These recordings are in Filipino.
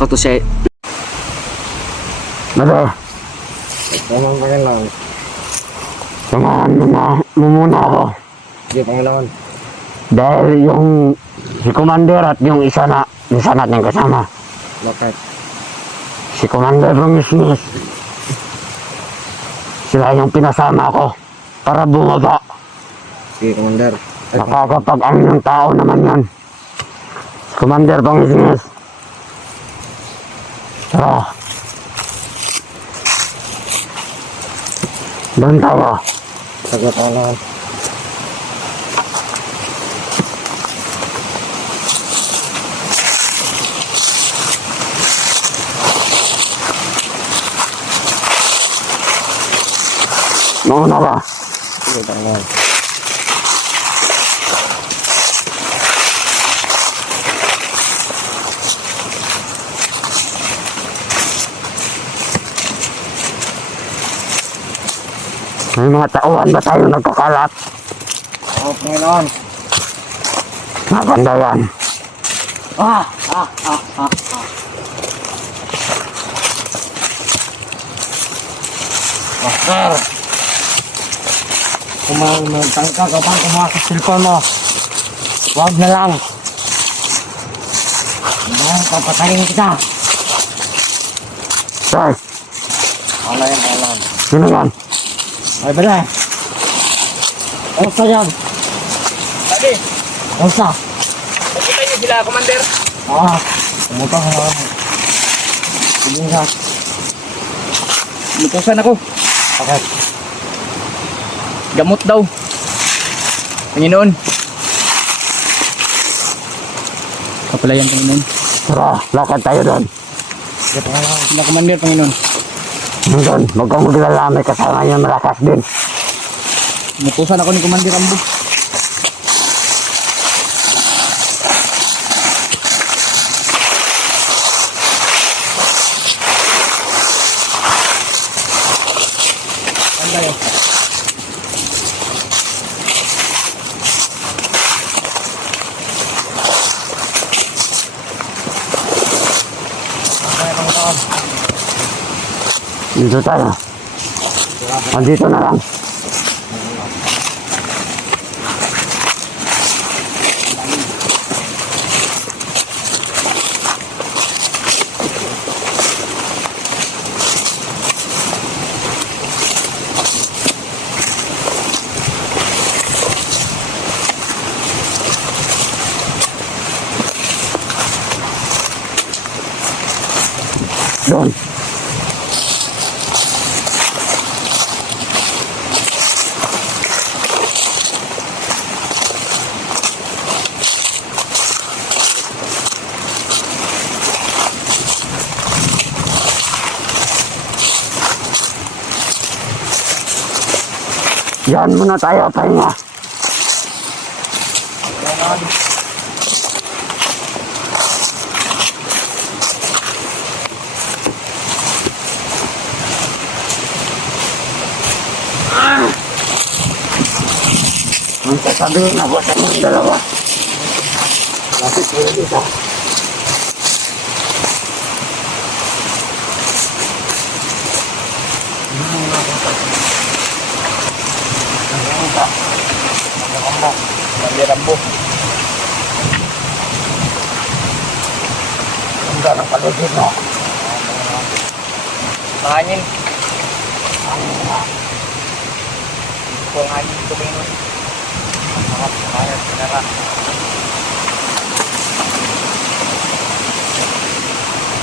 Ako to siya. Mada, Tamang Panginoon. samahan mo muna ako. Sige, Panginoon. Dahil yung si Commander at yung isa nating kasama. Bakit? Si Commander Rumisnis. Sila yung pinasama ko para bumaba. Sige, Commander. Nakakapag-ang ng tao naman yan. Si Commander Rumisnis. Tara. Doon tayo. Sige, Panginoon. Mauna ka. Sige, Panginoon. May mga tauhan ba tayo nagkakalat? Oo, Panginoon. Maganda yan. Master! Kung magtangka ka pang kumuha sa cellphone mo, huwag na lang. Dahil papatayin kita. Tay, Ano yan, Panginoon? sino yan? Ay, bala. Kamusta yan? Sabi, Kamusta? nakita niyo sila, Commander. Pumunta ka na. Sige ka. Lutusan ako. Bakit? Gamot daw. Panginoon. Kapalayan, Panginoon. Tara, lakad tayo doon. Sige, Panginoon. Sila, Commander, Panginoon. Doon, huwag kang maglala, may kasama niya malakas din. Lutusan ako ni Commander Rambo. Saan tayo? Ay, Panginoon. Dito tayo. Andito na lang. Doon. Yan muna tayo, pahinga. Ang sasabihin ako sa mga dalawa. Lapit mo dito. Commander Rambo. Ang gano'ng paligid mo. Mahangin. Kung hangin dito, Panginoon. Sinara.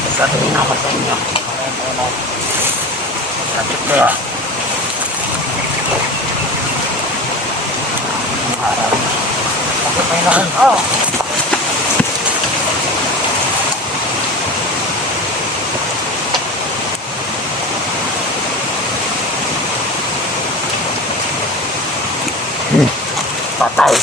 Sasabihin ako sa inyo. Sakit kaya. Sakit pa yun. Oh! Patay.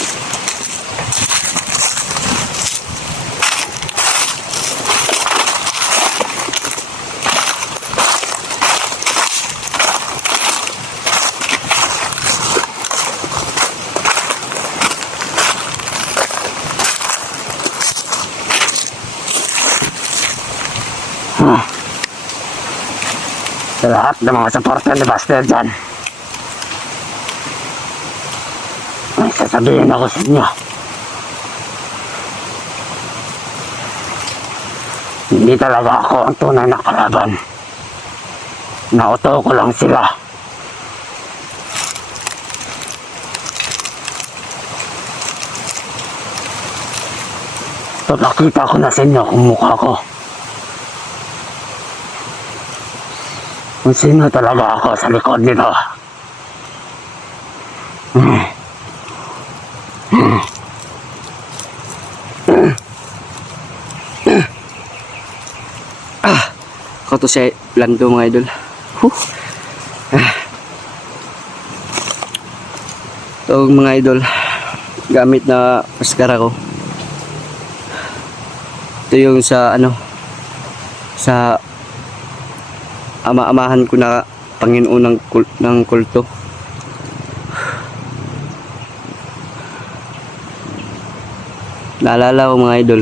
lahat ng mga supporter ni Buster dyan. May sasabihin ako sa inyo. Hindi talaga ako ang tunay na kalaban. Nauto ko lang sila. Papakita ko na sa inyo kung mukha ko. Kung sino talaga ako sa likod nito. Ako to si Lando mga idol. Ito mga idol, gamit na maskara ko. Ito yung sa ano, sa ama-amahan ko na Panginoon ng kulto. Naalala ko mga idol,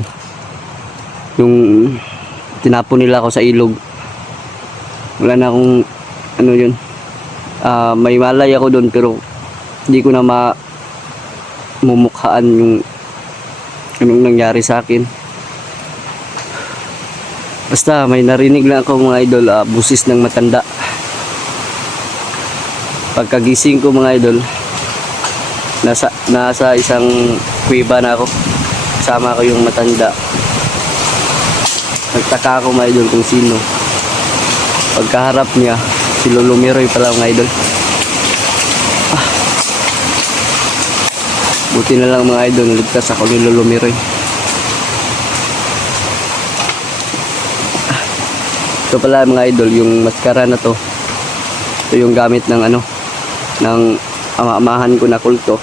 yung tinapon nila ako sa ilog. Wala na akong ano yun, may malay ako doon pero hindi ko na mamumukhaan yung anong nangyari sa akin. Basta may narinig lang ako mga idol, busis ng matanda. Pagkagising ko mga idol, nasa isang kuweba na ako, kasama ko yung matanda. Nagtaka ako mga idol kung sino. Pagkaharap niya, si Lolo Miroy pala mga idol. Buti na lang mga idol, naligtas ako ni Lolo Miroy. Ito pala mga idol, yung maskara na to. Ito yung gamit ng ano, ng ama-amahan ko na kulto.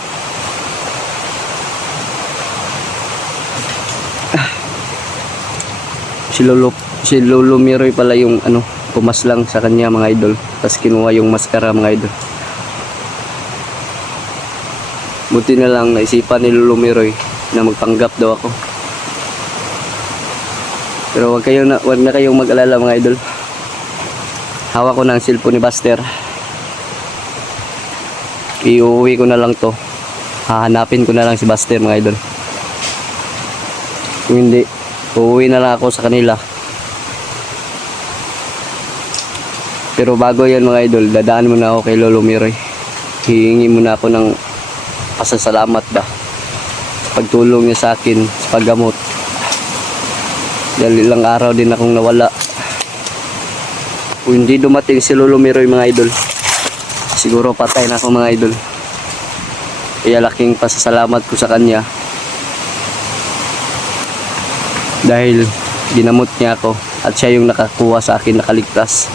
Si Lolo Miroy pala yung ano, pumaslang sa kanya mga idol, tapos kinuha yung maskara mga idol. Buti na lang naisipan ni Lolo Miroy na magpanggap daw ako. Pero wag na kayong mag-alala mga idol. Hawak ko na ang cellphone ni Buster. Iuwi ko na lang to. Hahanapin ko na lang si Buster mga idol. Kung hindi, uuwi na lang ako sa kanila. Pero bago yan mga idol, dadaan muna ako kay Lolo Miroy. Hihingi muna ako ng pasasalamat ba sa pagtulong niya sa akin sa paggamot. Dahil ilang araw din akong nawala. Kung hindi dumating si Lolo Miroy mga idol, siguro patay na ako mga idol. Kaya laking pasasalamat ko sa kanya. Dahil ginamot niya ako at siya yung nakakuha sa akin, nakaligtas.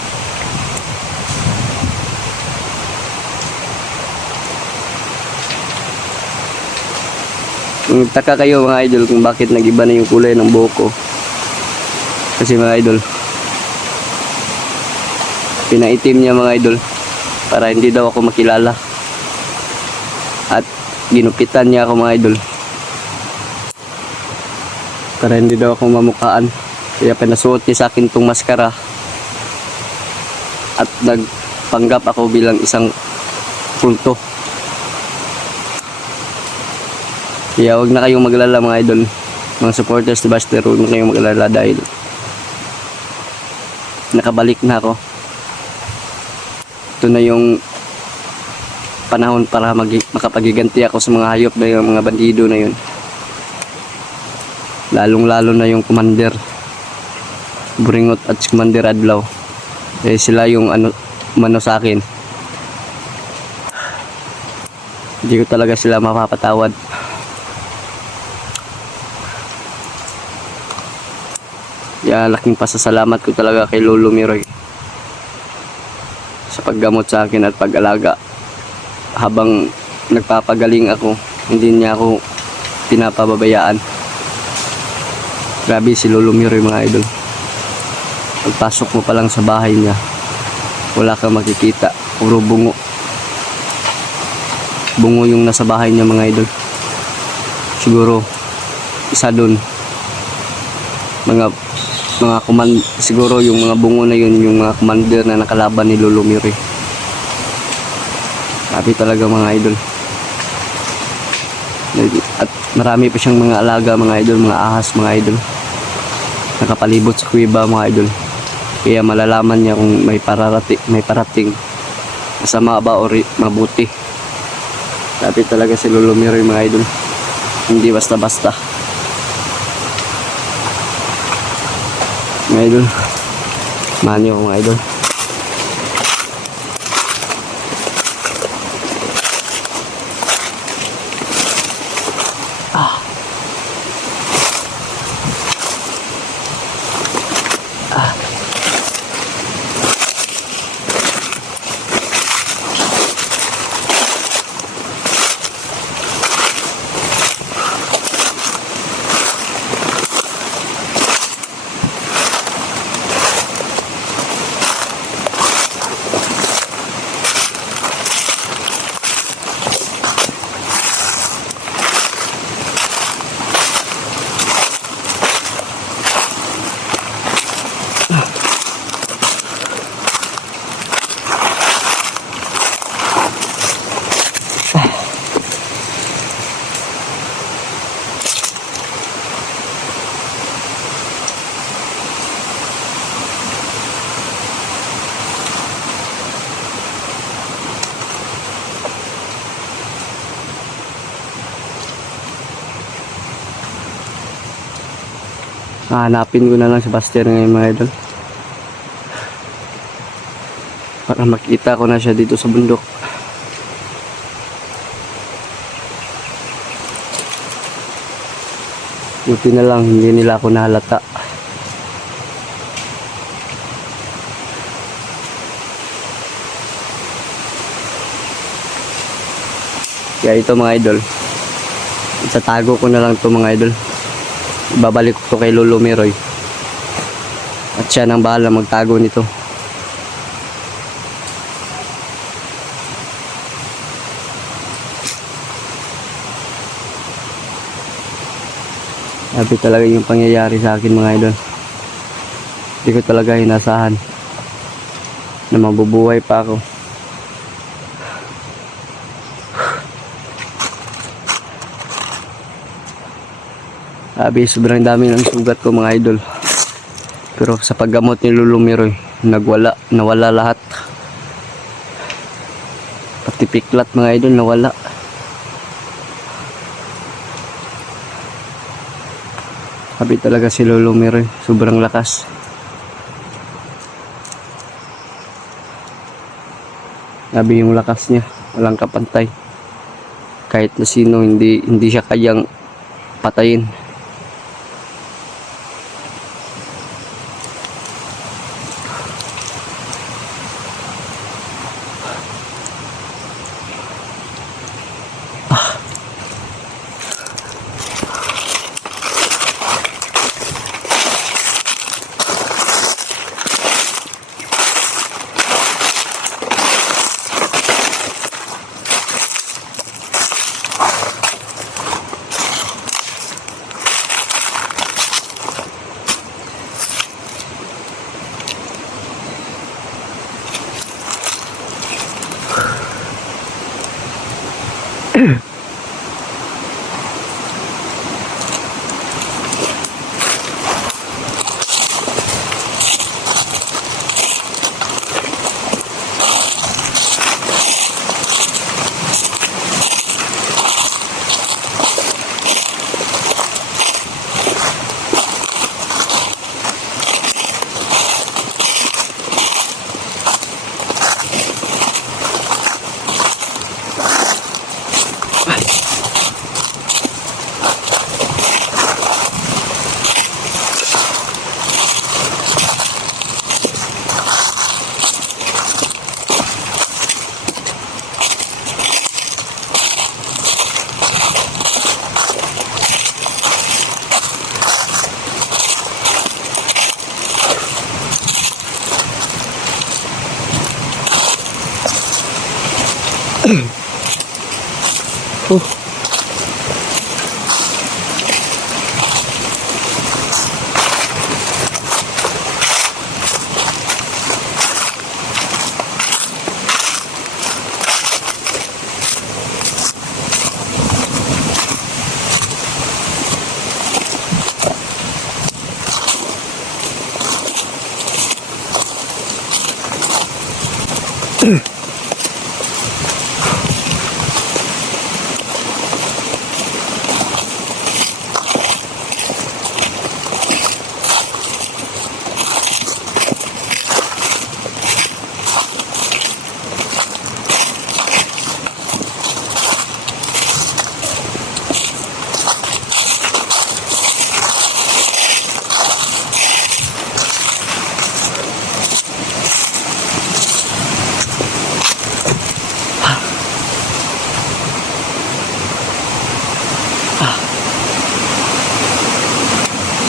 Kung taka kayo mga idol kung bakit nag-iba na yung kulay ng buhok ko, kasi mga idol, pinaitim niya mga idol para hindi daw ako makilala, at ginupitan niya ako mga idol para hindi daw ako mamukhaan. Kaya pinasuot niya sa akin tong maskara at nagpanggap ako bilang isang kulto. Kaya huwag na kayong maglala mga idol, mga supporters ni Buster, huwag na kayong maglala dahil nakabalik na ako. Ito na yung panahon para makapagiganti ako sa mga hayop na yung mga bandido na yun. Lalong lalo na yung Commander Buringot at Commander Adlaw. Eh sila yung umano sa akin. Hindi ko talaga sila mapapatawad. Kaya laking pasasalamat ko talaga kay Lolo Miroy sa paggamot sa akin at pag-alaga. Habang nagpapagaling ako, hindi niya ako pinapababayaan. Grabe si Lolo Miroy mga idol. Pagpasok mo pa lang sa bahay niya, wala kang makikita, puro bungo. Bungo yung nasa bahay niya mga idol. Siguro isa dun, mga mga siguro yung mga bungo na yun, yung mga commander na nakalaban ni Lolo Miroy. Grabe talaga mga idol. At marami pa siyang mga alaga mga idol, mga ahas mga idol. Nakapalibot sa kuweba mga idol. Kaya malalaman niya kung may parating masama ba o mabuti. Grabe talaga si Lolo Miroy mga idol. Hindi basta-basta. Mga idol, mani ako mga idol. Hanapin ko na lang si Buster ngayon mga idol, para makita ko na siya dito sa bundok. Buti na lang hindi nila ako nahalata. Kaya ito mga idol, itatago ko na lang ito mga idol. Babalik ko kay Lolo Miroy at siya nang bahala magtago nito. Grabe talaga yung pangyayari sa akin mga idol. Hindi ko talaga inasahan na mabubuhay pa ako. Grabe, sobrang dami ng sugat ko mga idol. Pero sa paggamot ni Lolo Miroy, nawala lahat. Pati piklat mga idol nawala. Grabe talaga si Lolo Miroy, sobrang lakas. Grabe yung lakas niya, walang kapantay. Kahit na sino hindi siya kayang patayin.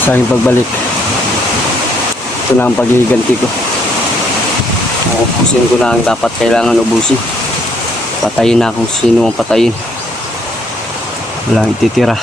sa aking pagbalik. Ito na ang paghihiganti ko. Ubusin ko na ang dapat kailangan ubusin. Patayin na kung sino ang patayin. Walang ititira.